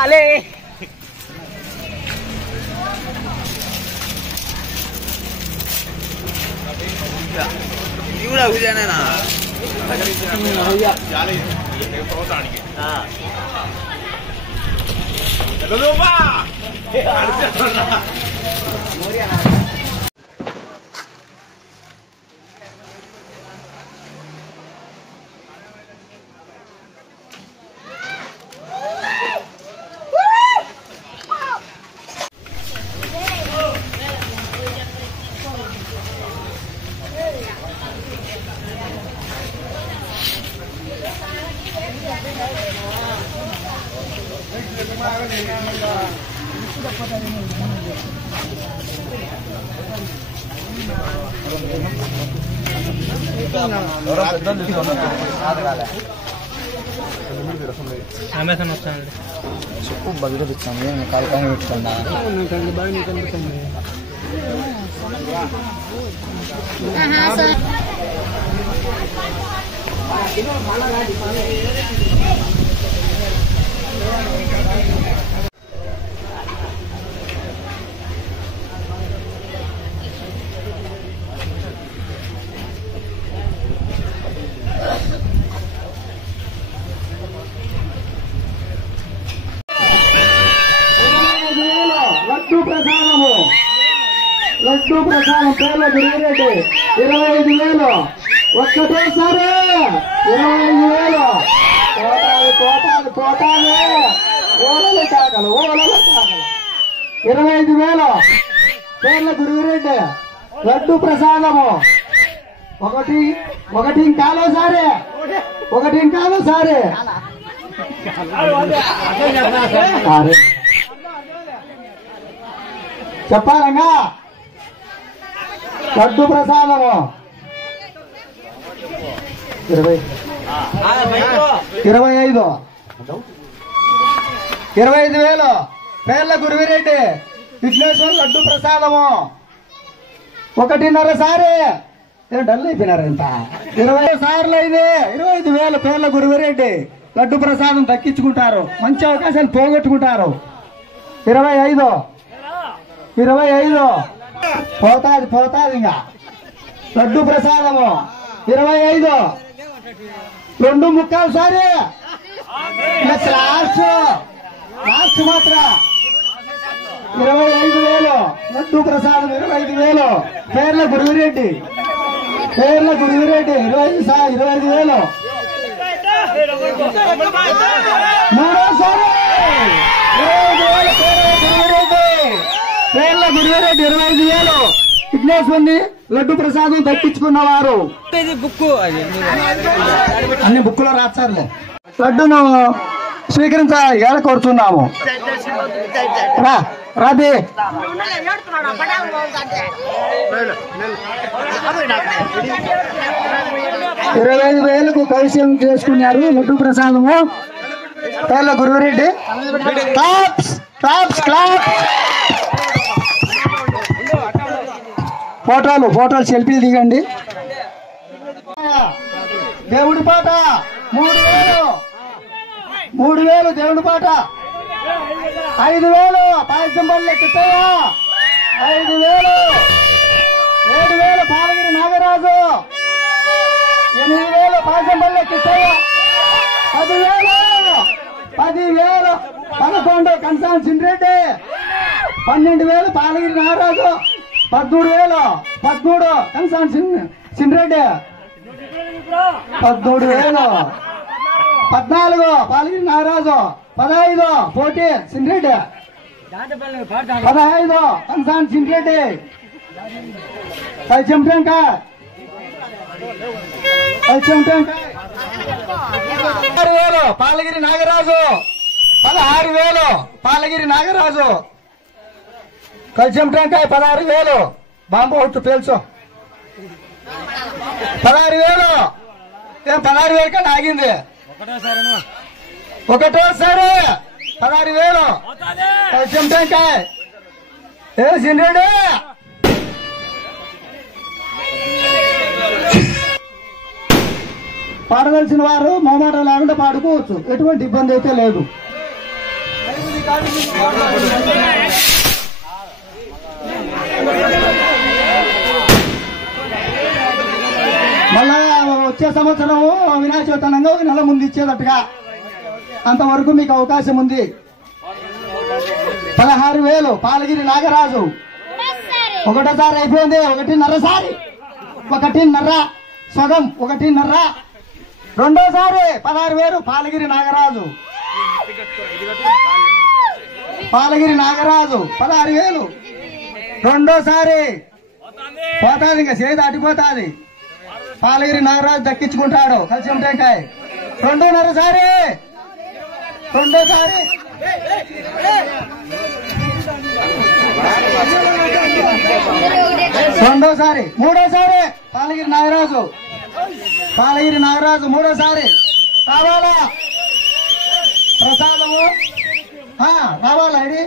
जाले इवड़ा हो जाना ना जाले ये प्रोतान के हां चलो बा मोरिया ना అమెజాన్ వచ్చాను చెప్పు బదిలీ తెచ్చాము నేను కాల్కాయ పెట్టుకున్నా నేను బాగా నీకు కనిపిస్తుంది లడ్డు ప్రసాదం పేర్ల గురిరెడ్డి 25,000 ఒక్కటేసారి 25,000 పోతాను ఓడలు కాకలు 25,000 పేర్ల గురిరెడ్డి లడ్డు ప్రసాదము ఒకటి ఇంకాలోసారి చెప్పాలంగా లడ్డు ప్రసాదము 25,000 పేర్ల గురిరెడ్డి విశ్లేశ్వర్ లడ్డు ప్రసాదము 1.5 సారి డల్ అయిపోయినారు ఇంత 20 సార్లు ఇది 25,000 పేర్ల గురిరెడ్డి లడ్డు ప్రసాదం దక్కించుకుంటారు మంచి అవకాశాలు పోగొట్టుకుంటారు 25 పోతాది ఇంకా లడ్డు ప్రసాదము 25 2 ముక్కాలు సారి లాస్ట్ మాత్రం 25,000 లడ్డు ప్రసాదం 25,000 పేర్ల గురిరెడ్డి 25,000 మూడోసారి 25,000 పేర్ల గురిరెడ్డి 25,000 విఘ్నేష్ ఉంది లడ్డు ప్రసాదం దక్కించుకున్నవారు అన్ని బుక్కులో రాచారులే లడ్డును స్వీకరించ ఏడ కోరుతున్నాము రాబి 25,000 కైవసం చేసుకున్నారు లడ్డు ప్రసాదము పేర్ల గురిరెడ్డి ఫోటోలు సెల్ఫీలు దిగండి దేవుడి పాట 3,000 దేవుడి పాట 5,000 పాయసం బల్లె చిత్తయ్య 5,000 7,000 పాలగిరి నాగరాజు 8,000 పాయసం బల్లె చిత్తయ్య 10,000 11 కన్సాన్ సిండ్రెడ్డి 12,000 పాలగిరి నాగరాజు 13,000 కన్సాన్ సిండ్రెడ్డి 13,000 14 పాలగిరి నాగరాజు 15 పోటీ సిండ్రెడ్డి 15 కన్సాన్ సిండ్రెడ్డి కలిసం టెంకాయ 16,000 పాలగిరి నాగరాజు 16,000 పాలగిరి నాగరాజు కలిసం టెంకాయ 16,000 బాంబు ఒకటి పేల్చు 16,000 16,000 కన్నా ఆగింది ఒకటోసారి 16,000 కలిసం టెంకాయ సిండ్రెడ్డి పాడవలసిన వారు మొహమాట లేకుండా పాడుకోవచ్చు ఎటువంటి ఇబ్బంది అయితే లేదు మళ్ళా వచ్చే సంవత్సరం వినాయక చవితి అనగా 1 నెల ముందు ఇచ్చేటట్టుగా అంతవరకు మీకు అవకాశం ఉంది. 16,000 పాలగిరి నాగరాజు. ఒకటోసారి అయిపోయింది. 1.5 1.5 సగం 1.5. రెండోసారి 16,000 పాలగిరి నాగరాజు. పాలగిరి నాగరాజు 16,000. రెండోసారి పోతాది, ఇంకా చేయి దాటిపోతాది. పాలగిరి నాగరాజు దక్కించుకుంటాడు కలిసి టెంకాయ. 2.5 రెండోసారి మూడోసారి పాలగిరి నాగరాజు. మూడోసారి రావాలా ప్రసాదము రావాలా. ఇది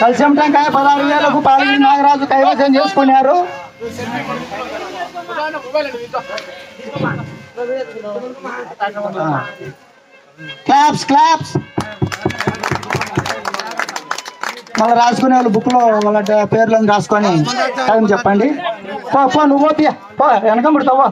కలిసి టెంకాయ 16,000కు పాలగిరి నాగరాజు కైవసం చేసుకున్నారు. క్లాప్స్. మళ్ళీ రాసుకునే వాళ్ళు బుక్ లో వాళ్ళ పేర్లను రాసుకొని టైం చెప్పండి. పో నువ్వు పో వెనక ముడతావా.